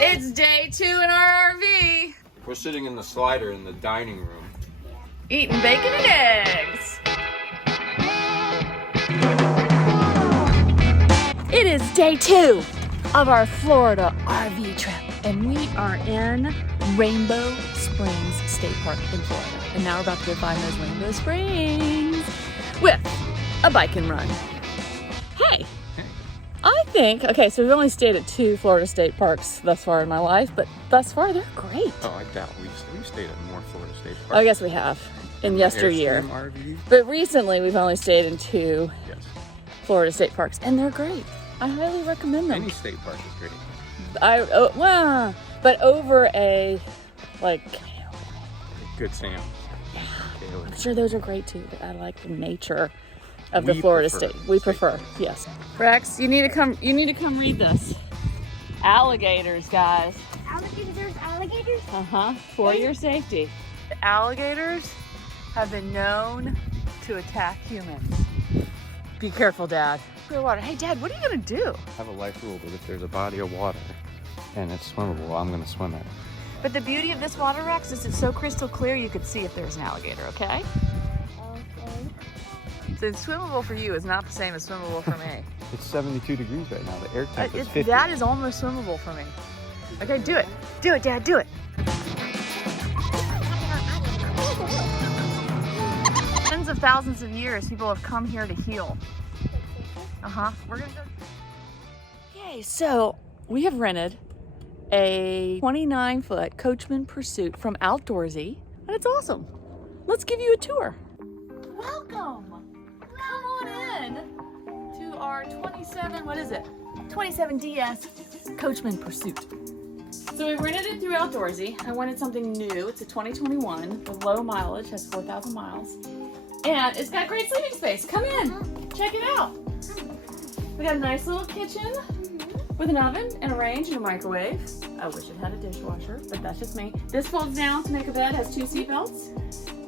It's day 2 in our RV. We're sitting in the slider in the dining room. Eating bacon and eggs. It is day 2 of our Florida RV trip. And we are in Rainbow Springs State Park in Florida. And now we're about to go find those Rainbow Springs with a bike and run. Hey. I think, okay, so we've only stayed at 2 Florida state parks thus far in my life, but thus far they're great. Oh, I doubt we've stayed at more Florida state parks. Oh, yes, we have in yesteryear. RV. But recently we've only stayed in 2 Florida state parks, and they're great. I highly recommend them. Any state park is great. But over a, like, Good Sam. Yeah. I'm sure those are great too, but I like the nature of the Florida state. We prefer, yes. Rex, you need to come read this. Alligators, guys. Alligators? Uh-huh, for your safety. The alligators have been known to attack humans. Be careful, Dad. Clear water. Hey, Dad, what are you gonna do? I have a life rule that if there's a body of water and it's swimmable, I'm gonna swim in it. But the beauty of this water, Rex, is it's so crystal clear you could see if there's an alligator, okay? So swimmable for you is not the same as swimmable for me. It's 72 degrees right now. The air temp is 50. That is almost swimmable for me. Okay, do it. Do it, Dad, do it. Tens of thousands of years, people have come here to heal. Uh-huh. We're gonna go. Okay, so we have rented a 29-foot Coachman Pursuit from Outdoorsy, and it's awesome. Let's give you a tour. Welcome. Come on in to our 27 DS Coachman Pursuit. So we rented it through Outdoorsy. I wanted something new. It's a 2021 with low mileage, has 4,000 miles. And it's got great sleeping space. Come in, check it out. We got a nice little kitchen with an oven and a range and a microwave. I wish it had a dishwasher, but that's just me. This folds down to make a bed, has 2 seat belts.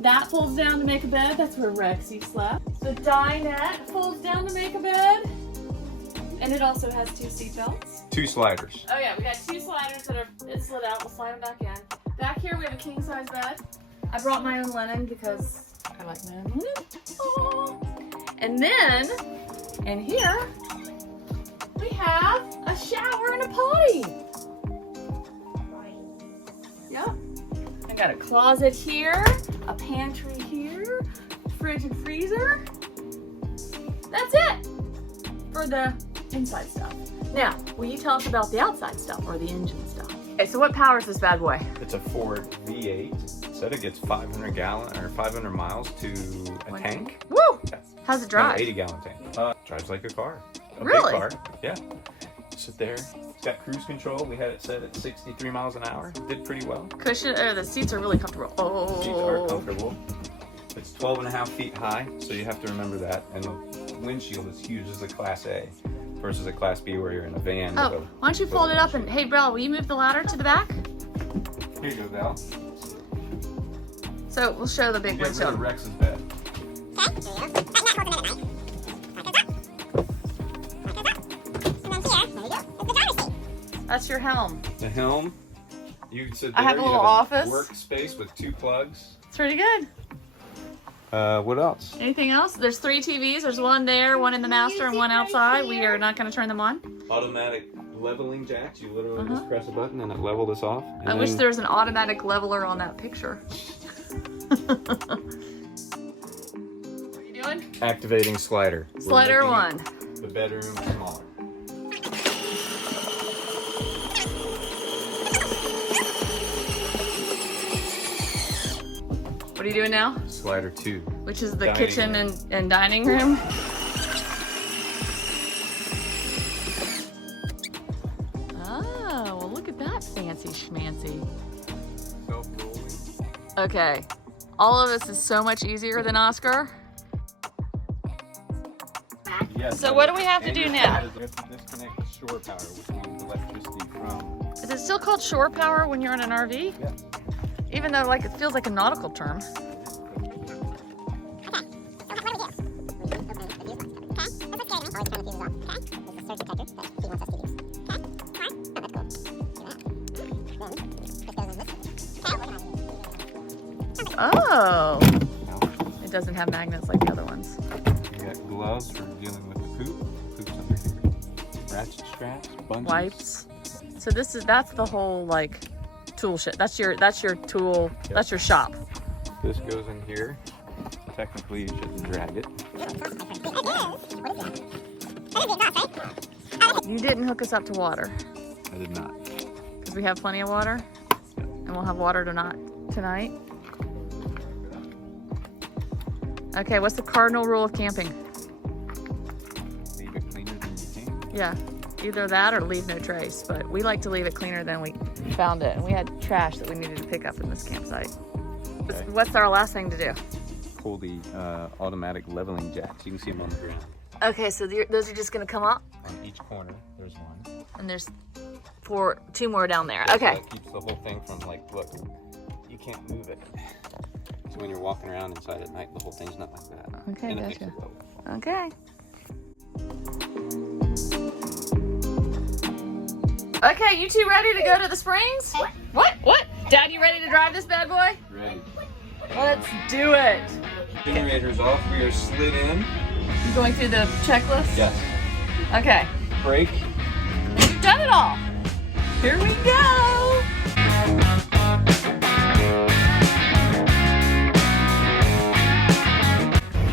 That folds down to make a bed. That's where Rexy slept. The dinette folds down to make a bed. And it also has 2 seat belts. 2 sliders. Oh yeah, we got 2 sliders that are slid out. We'll slide them back in. Back here we have a king size bed. I brought my own linen because I like my own linen. Aww. And then, in here, we have a shower and a potty. Yep. I got a closet here, a pantry here, fridge and freezer. That's it for the inside stuff. Now, will you tell us about the outside stuff or the engine stuff? Okay, so what powers this bad boy? It's a Ford V8. Said it gets 500 miles to a tank. Woo! Yeah. How's it drive? 80-gallon tank. Drives like a car. Really? Big car. Yeah. Sit there. It's got cruise control. We had it set at 63 miles an hour. Did pretty well. Cushion, the seats are really comfortable. Oh. Seats are comfortable. It's 12.5 feet high, so you have to remember that. And the windshield is huge. This is a Class A versus a Class B where you're in a van. Oh, why don't you fold it up and, hey, Bella, will you move the ladder to the back? Here you go, Val. So we'll show the big Get rid windshield. of Rex's bed. That's your helm. The helm. You can sit there. I have a little office. Workspace with 2 plugs. It's pretty good. What else? Anything else? There's 3 TVs. There's one there, one in the master, and one outside. We are not going to turn them on. Automatic leveling jacks. You literally just press a button and it leveled this off. I wish there was an automatic leveler on that picture. What are you doing? Activating slider. Slider 1. The bedroom smaller. What are you doing now? Slider 2. Which is the Dining kitchen and dining room. Oh, well look at that fancy schmancy. Self-rolling. Okay, all of this is so much easier than Oscar. Yes. So what do we have to do now? We have to disconnect the shore power, which means electricity from... Is it still called shore power when you're in an RV? Yeah. Even though like it feels like a nautical term. Oh. It doesn't have magnets like the other ones. You got gloves for dealing with the poop. Poop's under here. Ratchet straps, bungees. Wipes. So that's the whole like tool shit. That's your tool. Yep. That's your shop. This goes in here. Technically, you shouldn't drag it. You didn't hook us up to water. I did not. Because we have plenty of water. And we'll have water tonight. Okay, what's the cardinal rule of camping? Leave it cleaner than you came. Yeah, either that or leave no trace. But we like to leave it cleaner than we found it. And we had trash that we needed to pick up in this campsite. Okay. What's our last thing to do? Pull the automatic leveling jacks. You can see them on the ground. Okay, so those are just gonna come up? On each corner, there's one. And there's two more down there. So Okay. that keeps the whole thing from like, look, you can't move it. So when you're walking around inside at night, the whole thing's not like that. Okay, And it makes gotcha. it low. Okay. Okay, you two ready to go to the springs? What? Dad, you ready to drive this bad boy? Ready. Let's do it. Generator's off. We are slid in. You going through the checklist? Yes. Okay. Brake. We've done it all. Here we go.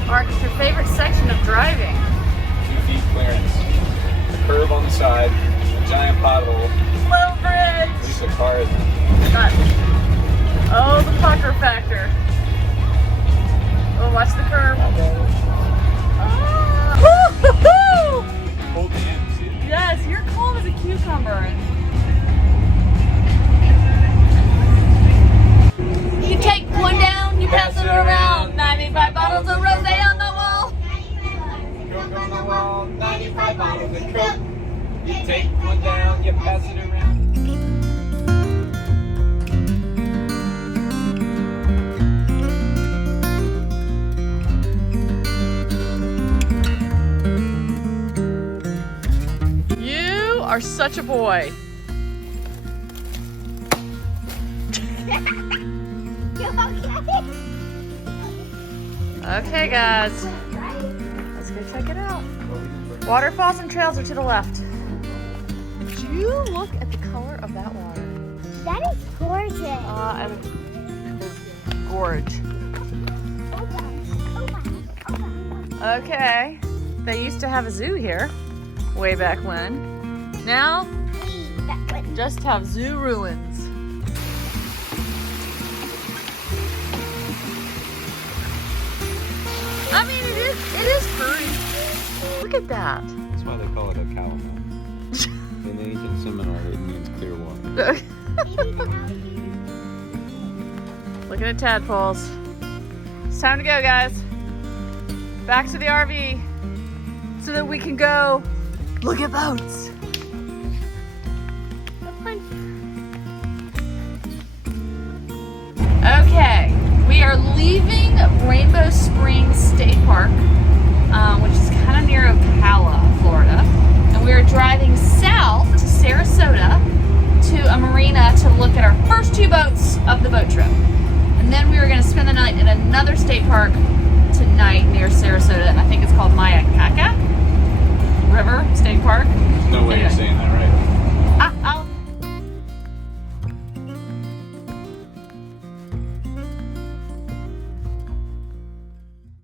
Mark, it's your favorite section of driving. 2 feet clearance. A curve on the side. A giant pothole. Low At bridge. least the car isn't. Oh, the pucker factor. Oh, watch the curve. Ah. Woo-hoo-hoo! Hold the end, see it? Yes, you're calm as a cucumber. You take one down, you pass it around. 95 bottles of rosé on the wall. Coke on the wall. 95 bottles of Coke. You take one down, you pass it around. You are such a boy. Okay, guys. Let's go check it out. Waterfalls and trails are to the left. Did you look at the color of that water? That is gorgeous. And gorge. Okay. They used to have a zoo here way back when. Now, just have zoo ruins. I mean, it is pretty. Look at that. That's why they call it a calamine. In ancient Seminole, it means clear water. Looking at tadpoles. It's time to go, guys. Back to the RV so that we can go look at boats. Okay, we are leaving Rainbow Springs State Park, which is kind of near Ocala, Florida, and we are driving south to Sarasota to a marina to look at our first 2 boats of the boat trip. And then we are going to spend the night in another state park tonight near Sarasota. I think it's called Mayakaka River State Park. No way you're saying that